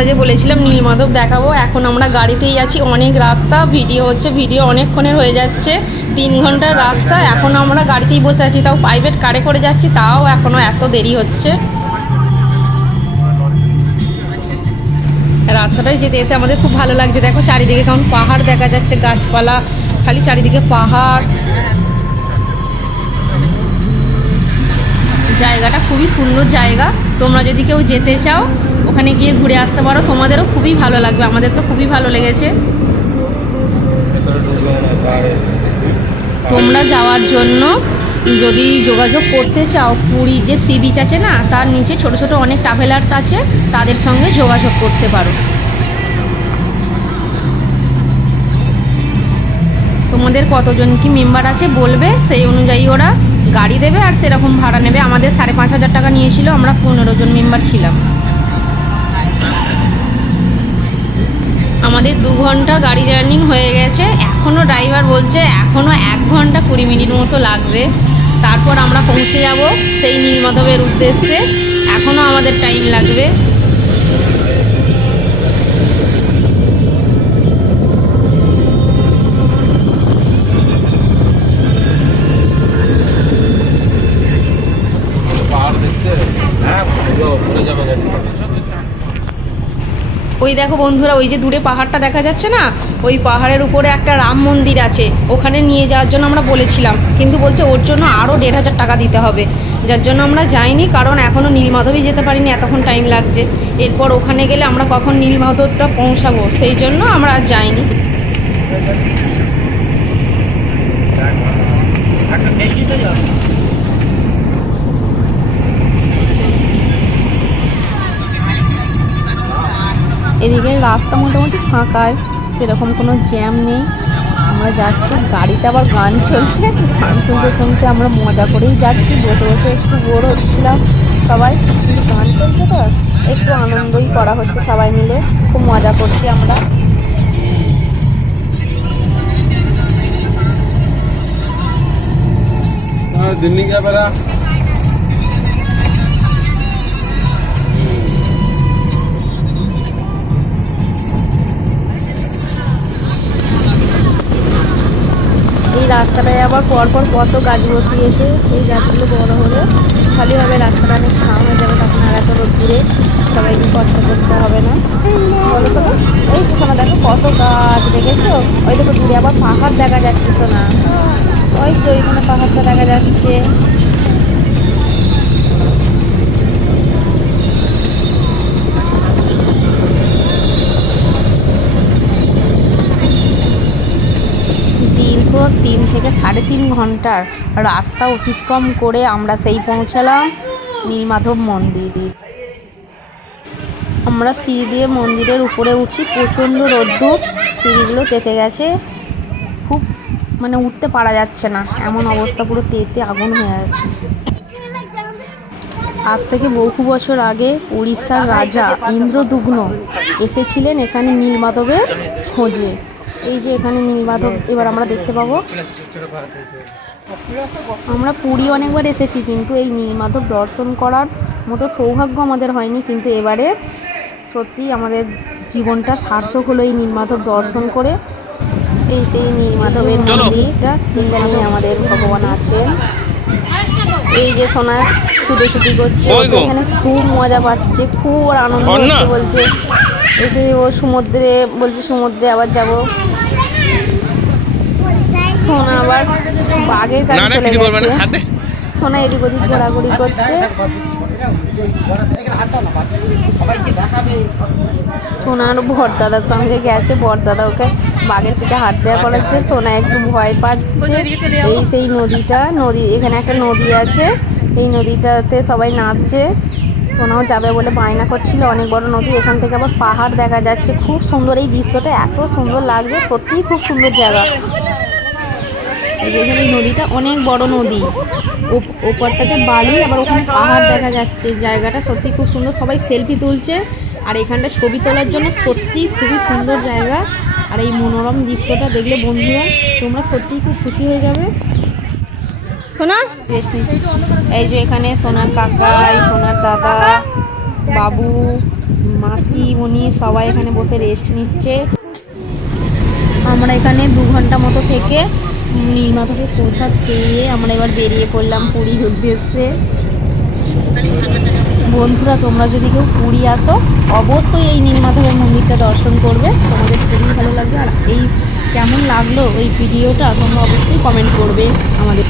আমরা যে বলেছিলাম নীলমাধব দেখাবো, এখন আমরা গাড়িতেই আছি। অনেক রাস্তা, ভিডিও হচ্ছে, ভিডিও অনেকক্ষণের হয়ে যাচ্ছে। তিন ঘণ্টার রাস্তা, এখন আমরা গাড়িতেই বসে আছি। তাও প্রাইভেট কারে করে যাচ্ছি, তাও এখনও এত দেরি হচ্ছে। রাস্তাটায় যেতে যেতে আমাদের খুব ভালো লাগছে। দেখো চারিদিকে কেমন পাহাড় দেখা যাচ্ছে, গাছপালা, খালি চারিদিকে পাহাড়। জায়গাটা খুবই সুন্দর জায়গা। তোমরা যদি কেউ যেতে চাও ওখানে গিয়ে ঘুরে আসতে পারো। তোমাদেরও খুবই ভালো লাগবে। আমাদের তো খুবই ভালো লেগেছে। তোমরা যাওয়ার জন্য যদি যোগাযোগ করতে চাও, পুরী যে সি বিচ আছে না, তার নিচে ছোট ছোট অনেক ট্রাভেলার্স আছে, তাদের সঙ্গে যোগাযোগ করতে পারো। তোমাদের কতজন কি মেম্বার আছে বলবে? সেই অনুযায়ী ওরা গাড়ি দেবে আর সেরকম ভাড়া নেবে। আমাদের সাড়ে পাঁচ হাজার টাকা নিয়েছিল, আমরা পনেরো জন মেম্বার ছিলাম। আমাদের দু ঘণ্টা গাড়ি জার্নিং হয়ে গেছে। এখনও ড্রাইভার বলছে এখনও এক ঘণ্টা কুড়ি মিনিট মতো লাগবে। তারপর আমরা পৌঁছে যাব সেই নীলমাধবের উদ্দেশ্যে। এখনও আমাদের টাইম লাগবে। ওই দেখো বন্ধুরা, ওই যে দূরে পাহাড়টা দেখা যাচ্ছে না? ওই পাহাড়ের উপরে একটা রাম মন্দির আছে। ওখানে নিয়ে যাওয়ার জন্য আমরা বলেছিলাম। কিন্তু বলছে ওর জন্য আরও দেড় হাজার টাকা দিতে হবে। যার জন্য আমরা যাইনি, কারণ এখনও নীলমাধবই যেতে পারিনি, এতক্ষণ টাইম লাগছে। এরপর ওখানে গেলে আমরা কখন নীলমাধবটা পৌঁছাবো? সেই জন্য আমরা আর যাইনি। এদিকে রাস্তা মোটামুটি ফাঁকায় সেরকম কোনো জ্যাম নেই। আমরা যাচ্ছি, গাড়িতে আবার গান চলছে, গান শুনতে শুনতে আমরা মজা করেই যাচ্ছি, বসে বসে একটু বোর হচ্ছিলাম সবাই। কিন্তু গান চলছে তো, একটু আনন্দই করা হচ্ছে সবাই মিলে, খুব মজা করছি আমরা। দিল্লি গিয়ে রাস্তাটায় আবার পরপর কত গাছ বসিয়েছে সেই গাছগুলো বড় হলে খালি হবে রাস্তাটা অনেক খাওয়া হয়ে যাবে তখন আর এত রোদ্দুরে সবাইকে কষ্ট করতে হবে না। বলো শোনো এই শোনা দেখো কত গাছ দেখেছ? ওই দেখো দূরে আবার পাহাড় দেখা যাচ্ছে শোনা। ওই তো ওইখানে পাহাড়টা দেখা যাচ্ছে। তিন থেকে সাড়ে তিন ঘণ্টার রাস্তা অতিক্রম করে আমরা সেই পৌঁছালাম নীলমাধব মন্দির। আমরা সিঁড়ি দিয়ে মন্দিরের উপরে উঠছি, প্রচণ্ড রোদ্দুর, সিঁড়িগুলো তেতে গেছে। খুব মানে উঠতে পারা যাচ্ছে না, এমন অবস্থা, পুরো তেতে আগুন হয়ে আছে। আজ থেকে বহু বছর আগে উড়িষ্যার রাজা ইন্দ্রদুগ্ন এসেছিলেন এখানে নীলমাধবের খোঁজে। এই যে এখানে নীলমাধব এবার আমরা দেখতে পাবো। আমরা পুরী অনেকবার এসেছি কিন্তু এই নীলমাধব দর্শন করার মতো সৌভাগ্য আমাদের হয়নি কিন্তু এবারে সত্যি আমাদের জীবনটা সার্থক হলো এই নীলমাধব দর্শন করে। এই সেই নীলমাধবের মন্দিরটা এখানে আমাদের ভগবান আছেন। এই যে সোনা ছুটে ছুটি করছে এখানে খুব মজা পাচ্ছে খুব আনন্দ বলছে। এসে ও সমুদ্রে বলছে সমুদ্রে আবার যাব। সোনা আবার বাঘের কাছে চলে গেছে। সোনা এদিক ওদিক ঘোরাঘুরি করছে। সোনার বরদাদার সঙ্গে গেছে বরদাদা ওকে বাঘের পিঠে হাত দেওয়া করাচ্ছে। সোনা একটু ভয় পাচ্ছে। এই সেই নদীটা নদী এখানে একটা নদী আছে। এই নদীটাতে সবাই নাচছে। সোনাও যাবে বলে বায়না করছিল। অনেক বড় নদী, এখান থেকে আবার পাহাড় দেখা যাচ্ছে। খুব সুন্দর এই দৃশ্যটা, এত সুন্দর লাগবে সত্যিই খুব সুন্দর জায়গা। এখানে নদীটা অনেক বড় নদী। ওপ- ওপারটাতে বালি, আবার ওখানে পাহাড় দেখা যাচ্ছে। জায়গাটা সত্যি খুব সুন্দর, সবাই সেলফি তুলছে। আর এখানটা ছবি তোলার জন্য সত্যি খুবই সুন্দর জায়গা। আর এই মনোরম দৃশ্যটা দেখলে বন্ধুরা, তোমরা সত্যিই খুব খুশি হয়ে যাবে। এই যে এখানে সোনার কাকা, এই সোনার দাদা, বাবু, মাসি সবাই এখানে বসে রেস্ট নিচ্ছে। আমরা এখানে দু ঘণ্টা মতো থেকে নীলমাধবের প্রসাদ পেয়ে আমরা এবার বেরিয়ে পড়লাম পুরীর উদ্দেশ্যে। বন্ধুরা, তোমরা যদি কেউ পুরী আসো, অবশ্যই এই নীলমাধবের মন্দিরটা দর্শন করবে। তোমাদের খুবই ভালো লাগবে। আর এই কেমন লাগল ওই ভিডিওটা, তোমরা অবশ্যই কমেন্ট করবে আমাদের।